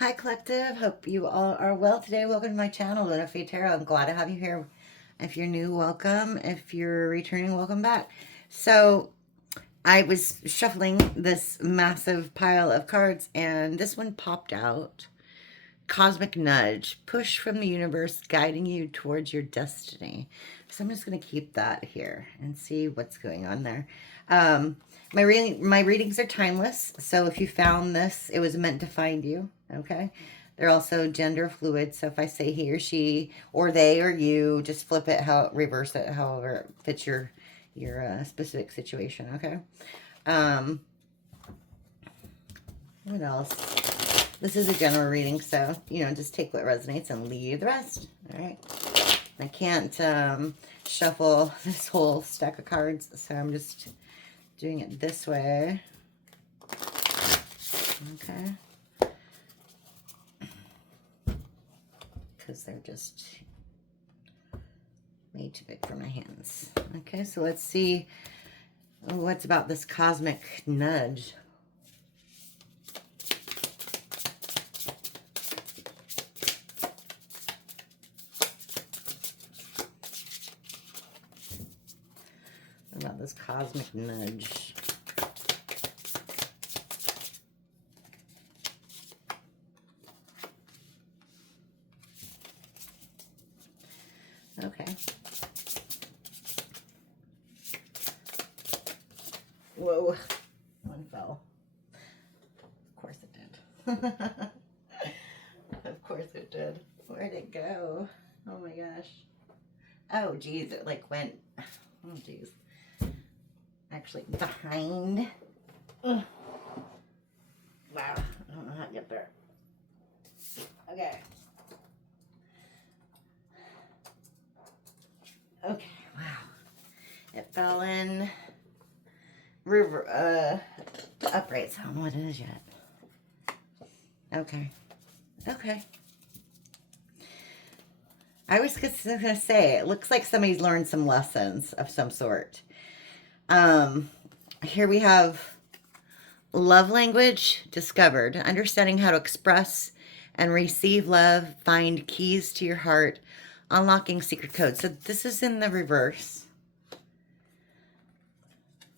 Hi, Collective. Hope you all are well today. Welcome to my channel, LunaFae Tarot. I'm glad to have you here. If you're new, welcome. If you're returning, welcome back. So, I was shuffling this massive pile of cards, and this one popped out. Cosmic nudge, push from the universe, guiding you towards your destiny. So I'm just going to keep that here and see what's going on there. My readings are timeless. So if you found this, it was meant to find you. Okay. They're also gender fluid. So if I say he or she or they or you, just flip it, reverse it, however it fits your specific situation. Okay. What else? This is a general reading, so, just take what resonates and leave the rest. All right. I can't shuffle this whole stack of cards, so I'm just doing it this way. Okay. Because they're just made too big for my hands. Okay, so let's see what's about this cosmic nudge. About this cosmic nudge. Okay. Whoa. One fell. Of course it did. Of course it did. Where'd it go? Oh my gosh. Oh geez, it like went. Oh geez. Actually behind. Ugh. Wow, I don't know how to get there. Okay. Okay, wow. It fell in upright, so I don't know what it is yet. Okay. Okay. I was just gonna say, it looks like somebody's learned some lessons of some sort. Here we have love language discovered, understanding how to express and receive love, find keys to your heart, unlocking secret codes. So this is in the reverse.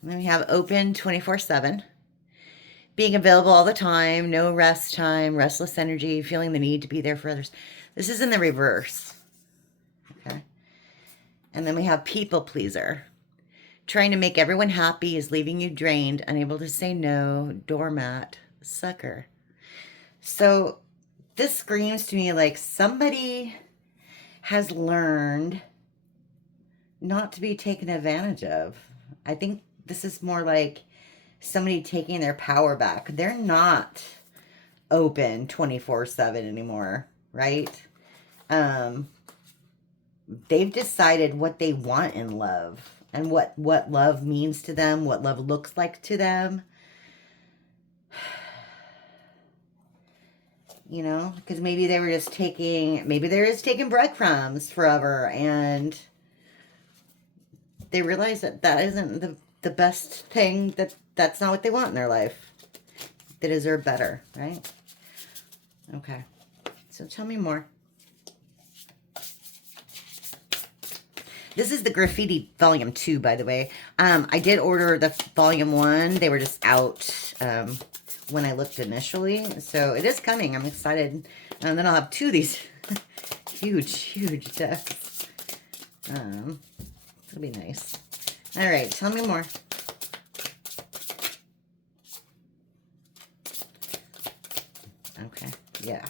And then we have open 24/7, being available all the time, no rest time, restless energy, feeling the need to be there for others. This is in the reverse. Okay. And then we have people pleaser. Trying to make everyone happy is leaving you drained, unable to say no, doormat, sucker. So this screams to me like somebody has learned not to be taken advantage of. I think this is more like somebody taking their power back. They're not open 24/7 anymore, right? They've decided what they want in love and what love means to them, what love looks like to them. Because maybe they were just maybe they're just taking breadcrumbs forever, and they realize that isn't the best thing, that's not what they want in their life. They deserve better, right? Okay. So tell me more. This is the Graffiti Volume 2, by the way. I did order the Volume 1. They were just out when I looked initially. So it is coming. I'm excited. And then I'll have 2 of these huge decks. It'll be nice. All right, tell me more. Okay, yeah.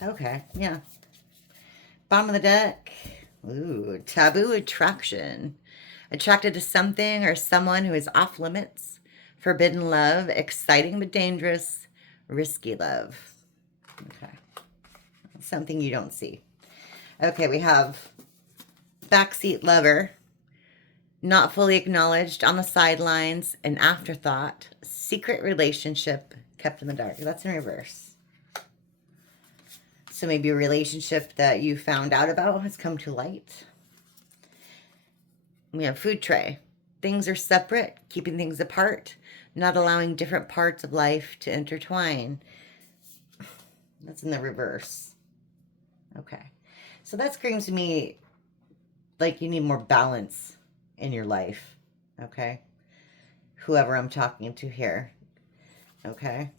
Okay, yeah. Bottom of the deck. Ooh, taboo attraction. Attracted to something or someone who is off limits. Forbidden love. Exciting but dangerous. Risky love. Okay. Something you don't see. Okay, we have backseat lover. Not fully acknowledged, on the sidelines, an afterthought. Secret relationship kept in the dark. That's in reverse. So maybe a relationship that you found out about has come to light. We have food tray. Things are separate, keeping things apart, not allowing different parts of life to intertwine. That's in the reverse. Okay. So that screams to me like you need more balance in your life. Okay. Whoever I'm talking to here. Okay.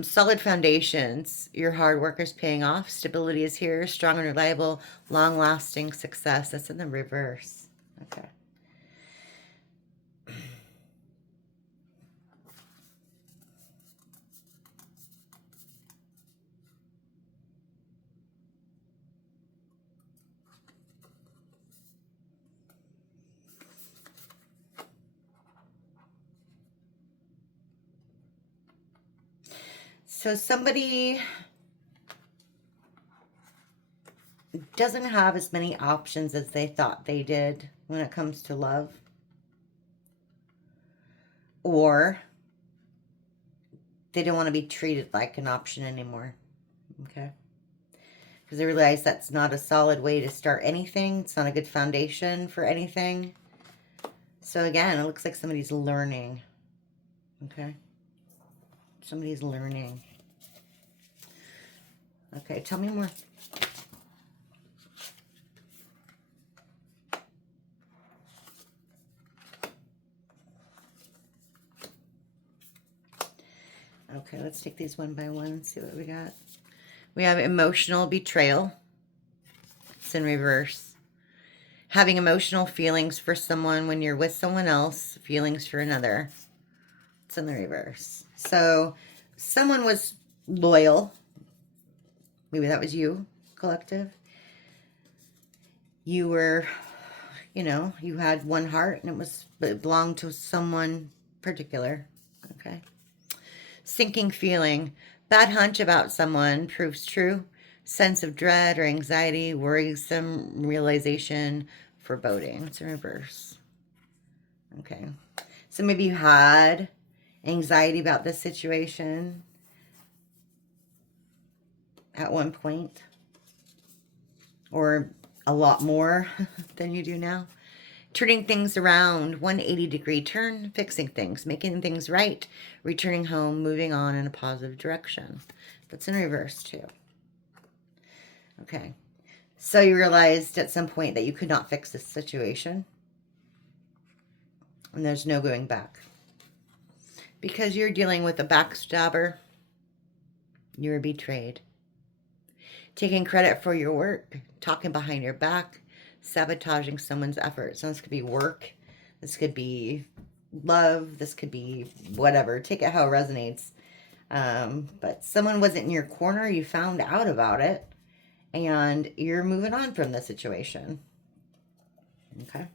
Solid foundations. Your hard work is paying off. Stability is here. Strong and reliable. Long-lasting success. That's in the reverse. Okay. So somebody doesn't have as many options as they thought they did when it comes to love. Or they don't want to be treated like an option anymore. Okay. Because they realize that's not a solid way to start anything. It's not a good foundation for anything. So again, it looks like somebody's learning. Okay. Somebody's learning. Okay, tell me more. Okay, let's take these one by one and see what we got. We have emotional betrayal. It's in reverse. Having emotional feelings for someone when you're with someone else, feelings for another. It's in the reverse. So someone was loyal. Maybe that was you, collective. You were, you know, you had one heart and it belonged to someone particular. Okay. Sinking feeling. Bad hunch about someone proves true. Sense of dread or anxiety, worrisome realization, foreboding. It's in reverse. Okay. So maybe you had anxiety about this situation at one point, or a lot more than you do now. Turning things around, 180-degree turn, fixing things, making things right, returning home, moving on in a positive direction. That's in reverse too. Okay. So you realized at some point that you could not fix this situation. And there's no going back. Because you're dealing with a backstabber. You were betrayed. Taking credit for your work, talking behind your back, sabotaging someone's efforts. So this could be work. This could be love. This could be whatever. Take it how it resonates. But someone wasn't in your corner. You found out about it. And you're moving on from the situation. Okay.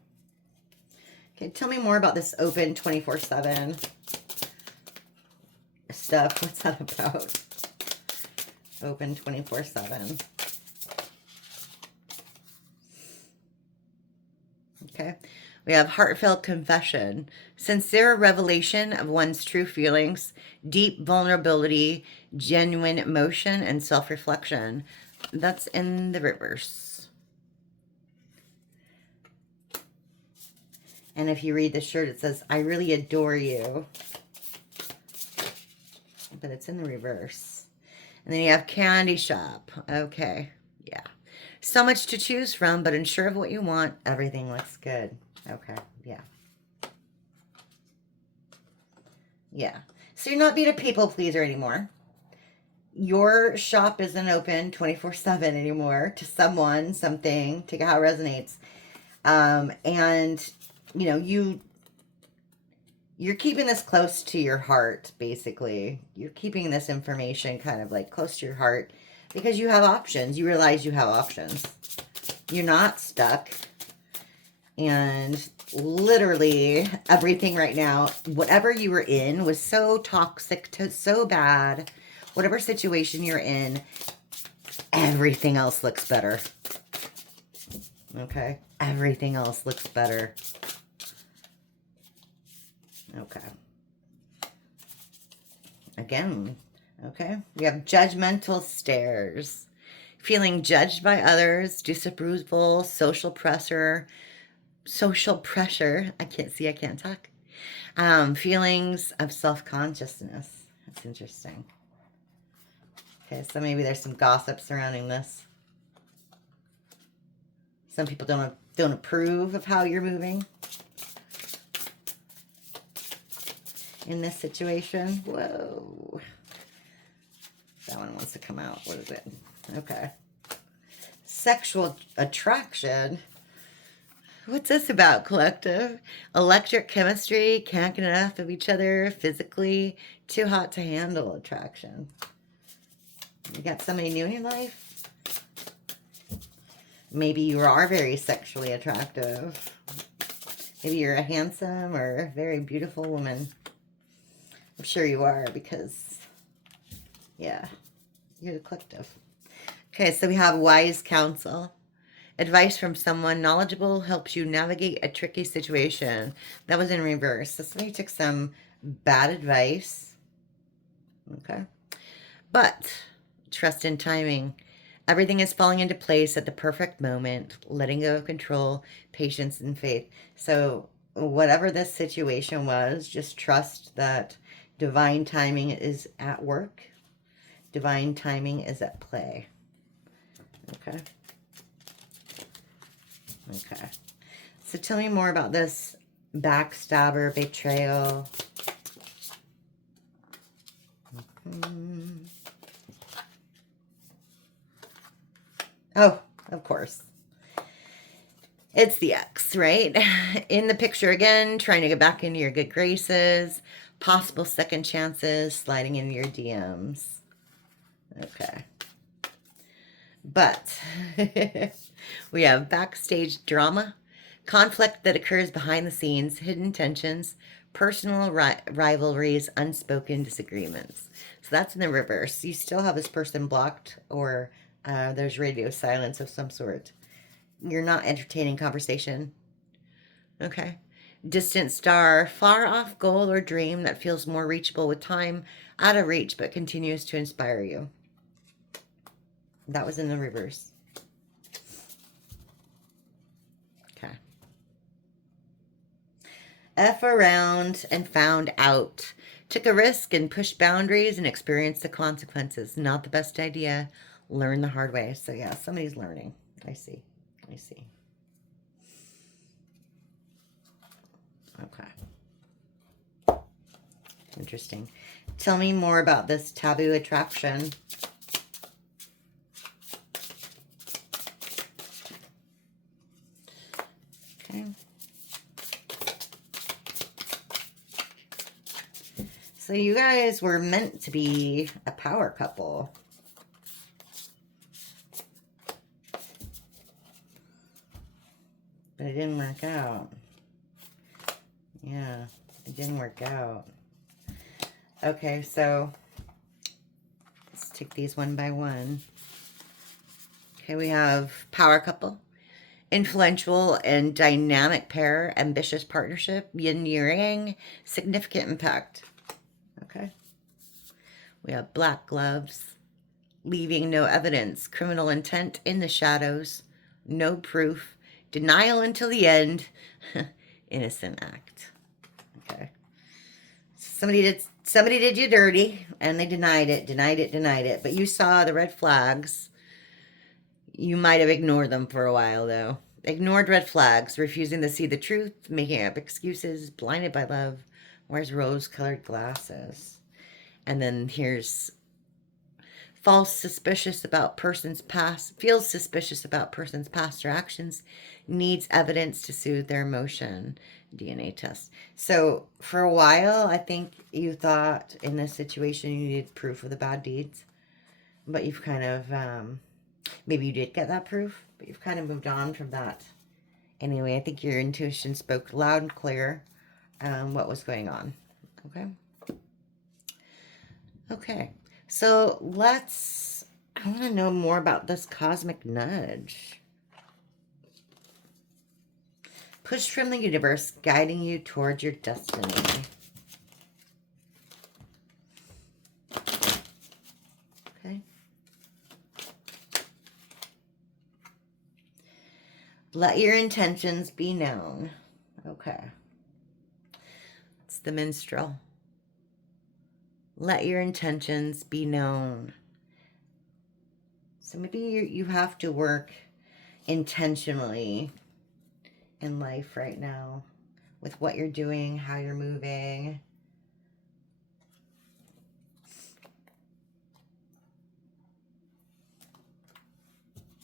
Okay, tell me more about this open 24/7 stuff. What's that about? Open 24/7. Okay. We have heartfelt confession, sincere revelation of one's true feelings, deep vulnerability, genuine emotion, and self-reflection. That's in the reverse. And if you read the shirt, it says, I really adore you. But it's in the reverse. And then you have candy shop. Okay. Yeah. So much to choose from, but unsure of what you want. Everything looks good. Okay. Yeah. Yeah. So you're not being a people pleaser anymore. Your shop isn't open 24/7 anymore to someone, something, take it how it resonates. And, you know, you're keeping this close to your heart, basically. You're keeping this information kind of like close to your heart because you have options. You realize you have options. You're not stuck. And literally everything right now, whatever you were in was so toxic, so bad. Whatever situation you're in, everything else looks better. Okay? Everything else looks better. Okay. Again, okay? We have judgmental stares. feeling judged by others, disapproval, social pressure. I can't talk. Feelings of self-consciousness. That's interesting. Okay, so maybe there's some gossip surrounding this. Some people don't approve of how you're moving in this situation. Whoa. That one wants to come out. What is it? Okay. Sexual attraction. What's this about, collective? Electric chemistry, can't get enough of each other physically, too hot to handle attraction. You got somebody new in your life? Maybe you are very sexually attractive. Maybe you're a handsome or very beautiful woman. I'm sure you are because, yeah, you're the collective. Okay, so we have wise counsel. Advice from someone knowledgeable helps you navigate a tricky situation. That was in reverse. So somebody took some bad advice. Okay. But trust in timing. Everything is falling into place at the perfect moment. Letting go of control, patience, and faith. So whatever this situation was, just trust that divine timing is at work. Divine timing is at play. Okay. Okay. So tell me more about this backstabber, betrayal. Oh, of course. It's the ex, right? In the picture again, trying to get back into your good graces, possible second chances, sliding into your DMs. Okay. But we have backstage drama, conflict that occurs behind the scenes, hidden tensions, personal rivalries, unspoken disagreements. So that's in the reverse. You still have this person blocked, or there's radio silence of some sort. You're not entertaining conversation. Okay. Distant star, far off goal or dream that feels more reachable with time, out of reach, but continues to inspire you. That was in the reverse. Okay. F around and found out. Took a risk and pushed boundaries and experienced the consequences. Not the best idea. Learn the hard way. So yeah, somebody's learning. I see. I see. Okay. Interesting. Tell me more about this taboo attraction. Okay. So you guys were meant to be a power couple. But it didn't work out. Yeah, it didn't work out. Okay, so let's take these one by one. Okay, we have power couple, influential and dynamic pair, ambitious partnership, yin yang, significant impact. Okay. We have black gloves, leaving no evidence, criminal intent in the shadows, no proof, denial until the end, innocent act. Okay. Somebody did you dirty, and they denied it. But you saw the red flags. You might have ignored them for a while, though. Ignored red flags, refusing to see the truth, making up excuses, blinded by love, wears rose-colored glasses. And then here's feels suspicious about person's past or actions, needs evidence to soothe their emotion. DNA test. So for a while, I think you thought in this situation you needed proof of the bad deeds, but you've kind of, maybe you did get that proof, but you've kind of moved on from that. Anyway, I think your intuition spoke loud and clear what was going on. Okay. Okay. So I want to know more about this cosmic nudge. Push from the universe, guiding you towards your destiny. Okay. Let your intentions be known. Okay. It's the minstrel. Let your intentions be known. So maybe you have to work intentionally in life right now with what you're doing, how you're moving.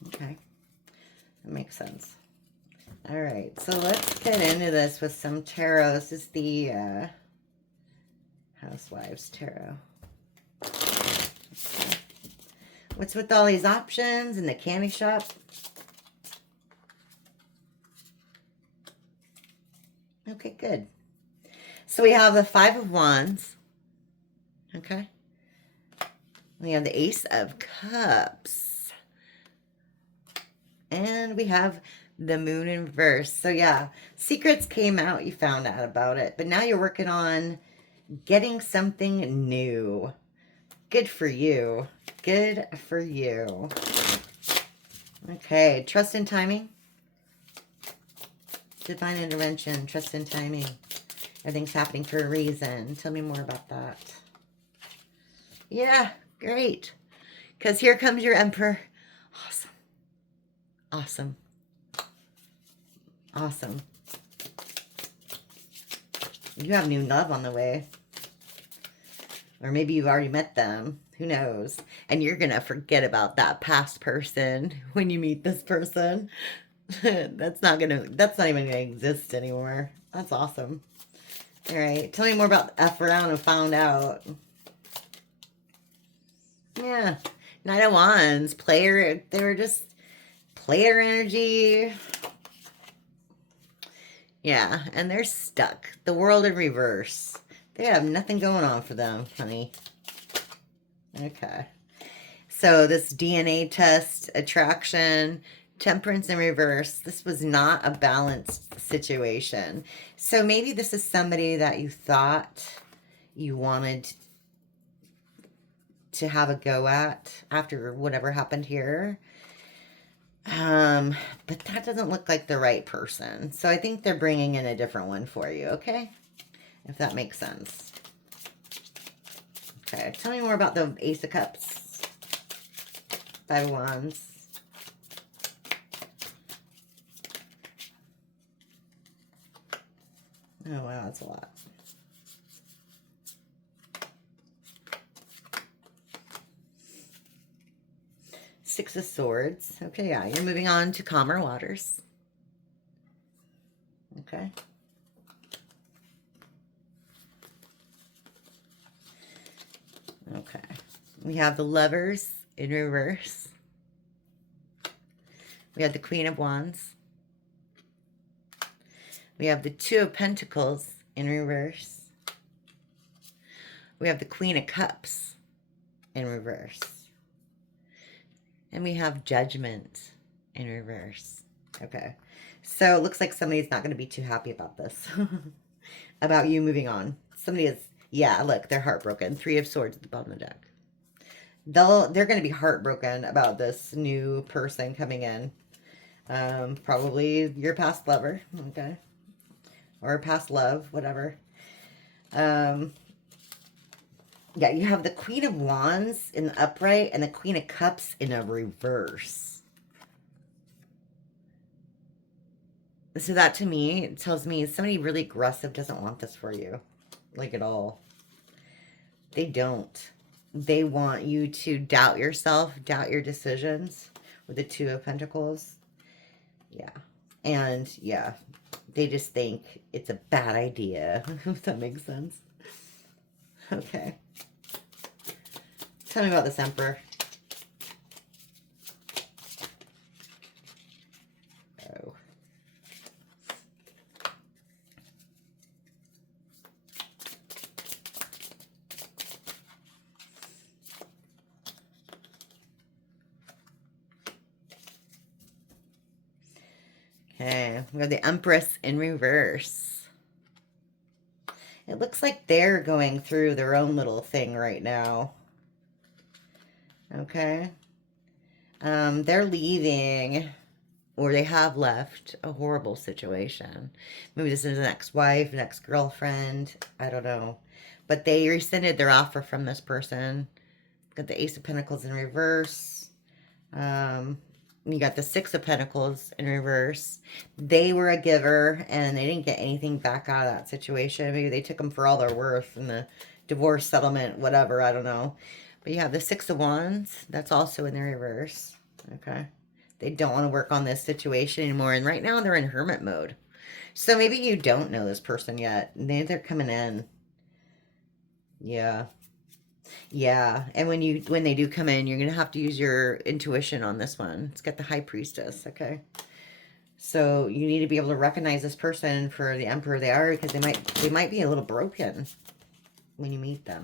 Okay, that makes sense. All right, so let's get into this with some tarot. This is the Housewives Tarot. Okay. What's with all these options in the candy shop? Okay, good. So we have the Five of Wands. Okay. We have the Ace of Cups. And we have the Moon in reverse. So yeah, secrets came out. You found out about it. But now you're working on getting something new. Good for you. Good for you. Okay, trust and timing. Divine intervention, trust and timing. Everything's happening for a reason. Tell me more about that. Yeah, great. Because here comes your Emperor. Awesome. Awesome. Awesome. You have new love on the way. Or maybe you've already met them. Who knows? And you're going to forget about that past person when you meet this person. That's not even going to exist anymore. That's awesome. All right. Tell me more about F around and found out. Yeah. Knight of Wands. Player. They were just player energy. Yeah. And they're stuck. The world in reverse. They have nothing going on for them, honey. Okay. So this DNA test, attraction, temperance in reverse. This was not a balanced situation. So maybe this is somebody that you thought you wanted to have a go at after whatever happened here. But that doesn't look like the right person. So I think they're bringing in a different one for you, okay? If that makes sense. Okay, tell me more about the Ace of Cups. Five of Wands. Oh, wow, that's a lot. Six of Swords. Okay, yeah, you're moving on to calmer waters. Okay. Okay. We have the Lovers in reverse. We have the Queen of Wands. We have the Two of Pentacles in reverse. We have the Queen of Cups in reverse. And we have Judgment in reverse. Okay. So it looks like somebody's not going to be too happy about this. About you moving on. Somebody is, yeah, look, they're heartbroken. Three of Swords at the bottom of the deck. They're going to be heartbroken about this new person coming in. Probably your past lover. Okay. Or past love, whatever. Yeah, you have the Queen of Wands in the upright and the Queen of Cups in a reverse. So that to me tells me somebody really aggressive doesn't want this for you. Like at all. They don't. They want you to doubt yourself, doubt your decisions with the Two of Pentacles. Yeah. And yeah, they just think it's a bad idea, if that makes sense. Okay. Tell me about this Emperor. Oh. Okay, we have the Empress in reverse. It looks like they're going through their own little thing right now. Okay. They're leaving or they have left a horrible situation. Maybe this is an ex-wife, an ex-girlfriend, I don't know. But they rescinded their offer from this person. Got the Ace of Pentacles in reverse. You got the Six of Pentacles in reverse. They were a giver, and they didn't get anything back out of that situation. Maybe they took them for all their worth in the divorce settlement, whatever, I don't know. But you have the Six of Wands. That's also in the reverse. Okay. They don't want to work on this situation anymore. And right now they're in hermit mode. So maybe you don't know this person yet. Maybe they're coming in. Yeah. Yeah. And when they do come in, you're going to have to use your intuition on this one. It's got the High Priestess. Okay. So you need to be able to recognize this person for the Emperor they are, because they might be a little broken when you meet them.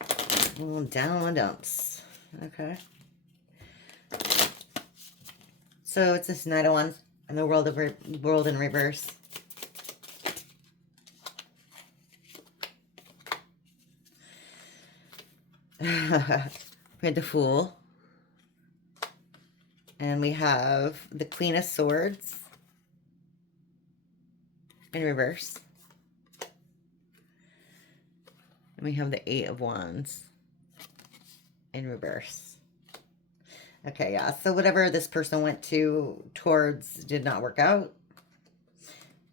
A little down in the dumps. Okay. So it's this Knight of Wands and the world in reverse. We had the Fool. And we have the Queen of Swords in reverse. And we have the Eight of Wands in reverse. Okay, yeah, so whatever this person went towards did not work out.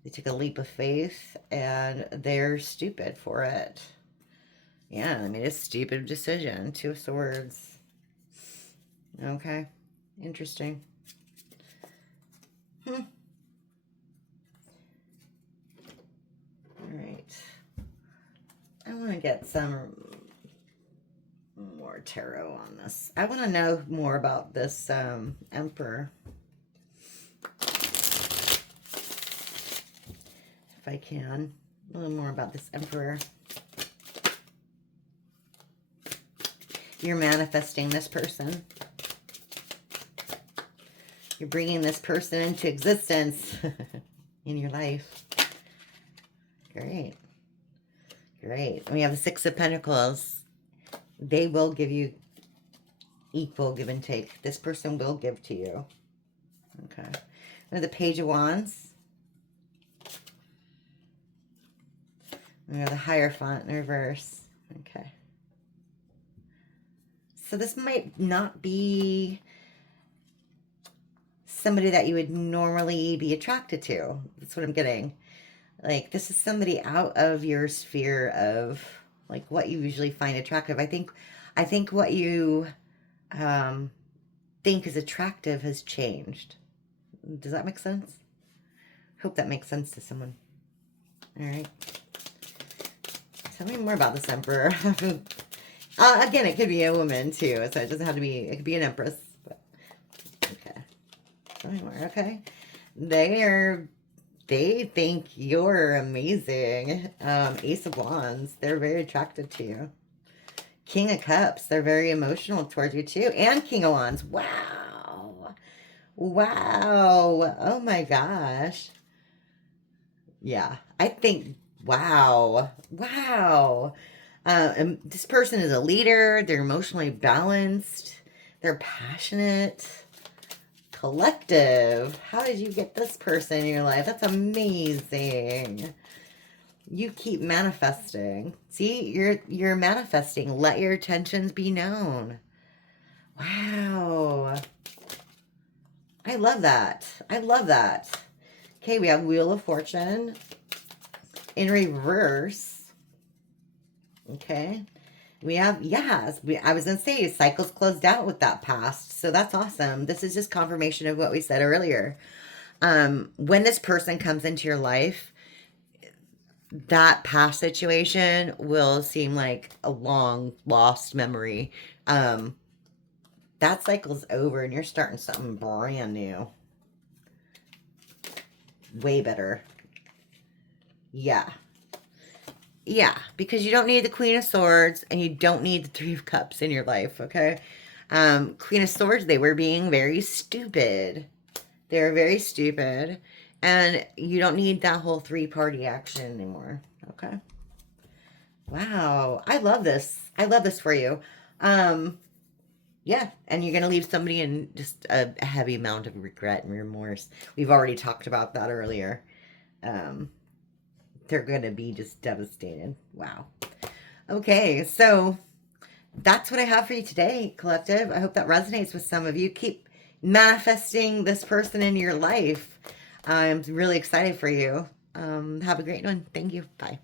They took a leap of faith, and they're stupid for it. Yeah, they made a stupid decision. Two of Swords. Okay, interesting. All right. I want to get some more tarot on this. I want to know more about this Emperor. If I can. A little more about this Emperor. You're manifesting this person. You're bringing this person into existence in your life. Great. Great. And we have the Six of Pentacles. They will give you equal give and take. This person will give to you. Okay. And the Page of Wands. We have the Hierophant in reverse. Okay. So this might not be somebody that you would normally be attracted to. That's what I'm getting. Like, this is somebody out of your sphere of, like, what you usually find attractive. I think what you think is attractive has changed. Does that make sense? Hope that makes sense to someone. All right. Tell me more about this Emperor. Again, it could be a woman too, so it doesn't have to be, it could be an Empress. But, okay. Tell me more, okay? They think you're amazing. Ace of Wands, they're very attracted to you. King of Cups, they're very emotional towards you too. And King of Wands, wow. Wow. Oh my gosh. Yeah, I think, wow. Wow. This person is a leader. They're emotionally balanced. They're passionate. Collective. How did you get this person in your life? That's amazing. You keep manifesting. See, you're manifesting. Let your intentions be known. Wow. I love that. I love that. Okay, we have Wheel of Fortune in reverse. Okay. We have, yes, I was going to say cycles closed out with that past. So that's awesome. This is just confirmation of what we said earlier. When this person comes into your life, that past situation will seem like a long lost memory. That cycle's over and you're starting something brand new. Way better. Yeah. Yeah, because you don't need the Queen of Swords and you don't need the Three of Cups in your life, okay? Queen of Swords, they were being very stupid. They were very stupid. And you don't need that whole three-party action anymore, okay? Wow, I love this. I love this for you. yeah, and you're going to leave somebody in just a heavy amount of regret and remorse. We've already talked about that earlier. Um, they're going to be just devastated. Wow. Okay, so that's what I have for you today, collective. I hope that resonates with some of you. Keep manifesting this person in your life. I'm really excited for you. Have a great one. Thank you. Bye.